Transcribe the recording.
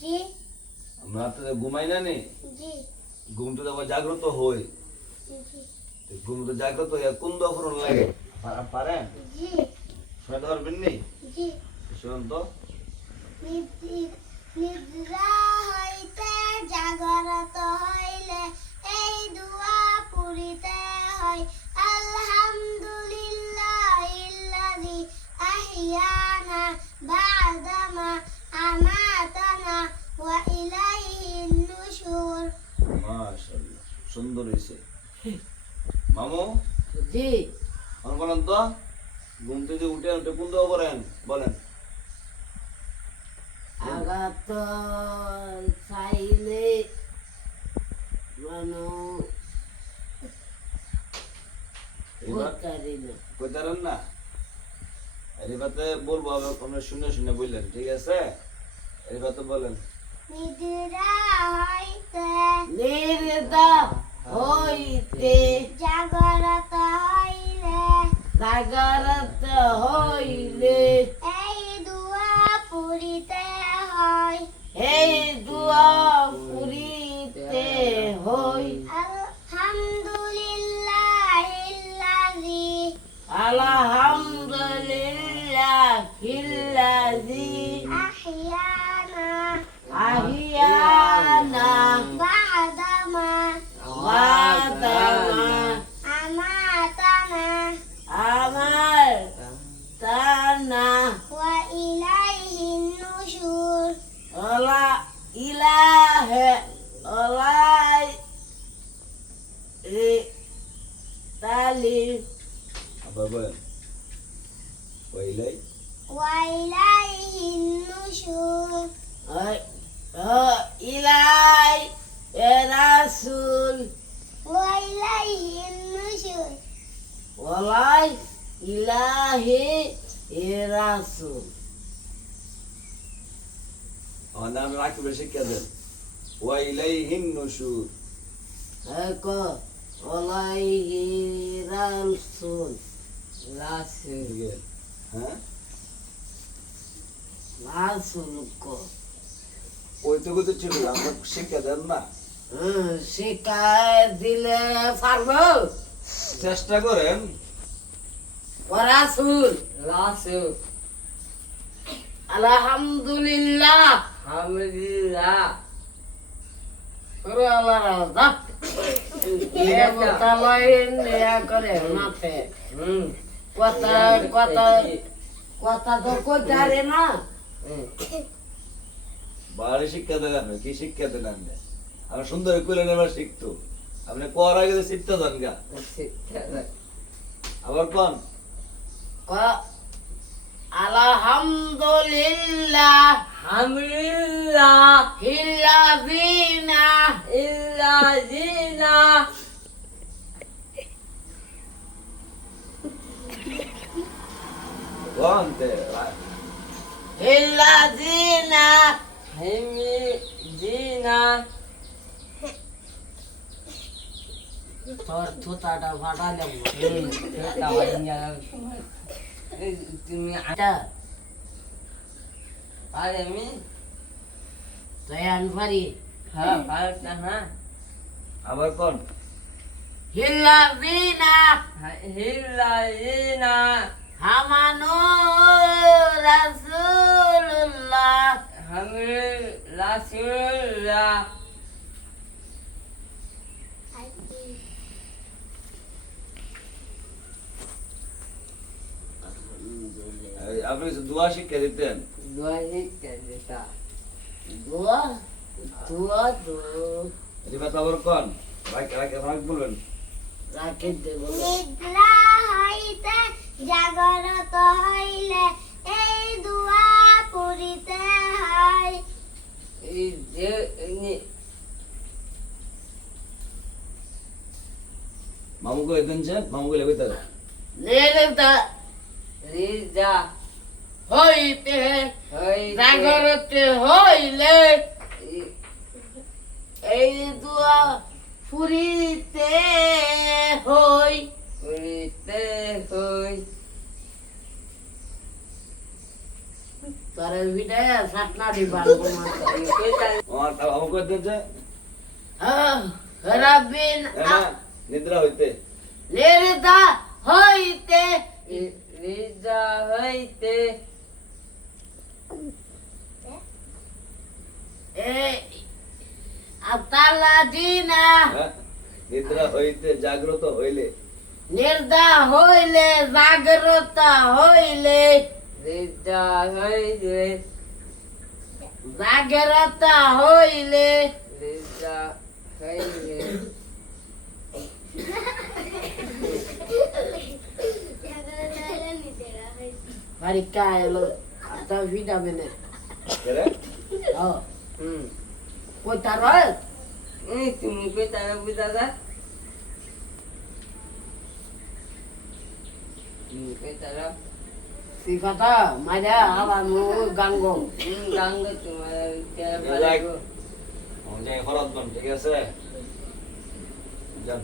জি। রাত্রে ঘুমাই না নে? জি। ঘুম তো আবার জাগ্রত হই জি ঘুম তো জাগ্রত হয়ে কোন দফরন লাগে? পারা- পারেন জি শোনাতে পারবেন নি? জি। শুনুন তো। নিদ্রা হইতে জাগরত হইলে এই দুয়া পুরিতে হয়। সুন্দর হয়েছে। মামু? জি। বলেন তো ঘুম থেকে উঠে উঠে কোন দোয়া করেন বলেন। আঘাত চাইলে মানে কইতারেন না। বলব আপনার শুনে শুনে বললেন ঠিক আছে? বলেন। নিদ্রা হইতে নির্দা হইতে। জাগরত হইলে। জাগরত হইলে। এই দুয়া পুরিতে হয়। এই দুয়া পুরিতে আলহামদুলিল্লাহিল্লাযী আলহামদুলিল্লাহ ওইলাই ওয়া ইলাইহিন নুশুর ইলাই এ রাসুল ওয়া ইলাইহিন নুশুর ওলাই ইলাহি এ রাসুল আমার নাম রাখবে শিক্ষা দেন হ্যাঁ ওই তো ছিল আমরা শিক্ষা দেন না। দিলে পারব? চেষ্টা করেন। ও রাসুল। রাসুল। আলহামদুলিল্লাহ। আলহামদুলিল্লাহ। করে আল্লাহ রাজা এ মতালয়ন করে মাপে হুম। কথা কথা কথা তো কইতারে না। বাড়ি শিক্ষা দেন আপনি কি শিক্ষা দেন আপনি? আমি সুন্দর কইলেন এবার শিখতো। আপনি কর আগে তো শিখতে দেন গা? আবার কোন? ক- আলহামদুলিল্লাহ। হামদুলিল্লাহ। হিল্লাযিনা ইল্লাযিনা। তে হিল্লাযিনা হিমিযিনা তোর থুতাটা ফাটালে তুমি আটা। আরে আমি তুই আনপারি হ্যাঁ পারতাম না। আবার কোন? হিল্লাযিনা হিল্লাইনা হামানু রাসূলুল্লাহ। হামিল রাসূলুল্লাহ আপনি দোয়া শিক্ষা দিতেন। দোয়া শিখতে দিতা। দোয়া দোয়া তো এবার আবার কোন? রাখ রাখ রাখ বলবেন। রাখে দেব নিদ্রা হইতে জাগরত হইলে এই দুয়া পুরিতে হয় এই যে নি মামু কই দেন যে মামু কইলে রিজা হইতে জাগরতে হইলে এই দোয়া ফুরিতে হই। উড়িতে হই। তো তোরে ভিড়ে সাতনা মাত্র আমার তা বাবা কই দিয়েছে রাবিন এ না নিদ্রা হইতে। নির্দা হইতে রিজা হইতে। হ্যাঁ? নিদ্রা হইতে জাগ্রত হইলে। নির্দা হইলে জাগ্রত হইলে। রিজা হইলে জাগ্রত হইলে রিজা হইতে বারিকা এলো আতা ভিটামিনে কেরে ও হুম কইতা রয় এই তুমি কই তারা কই তারা সিফাতা মাইরা আবার মু গাঙ্গো গাঙ্গ তোমার বান ঠিক আছে যান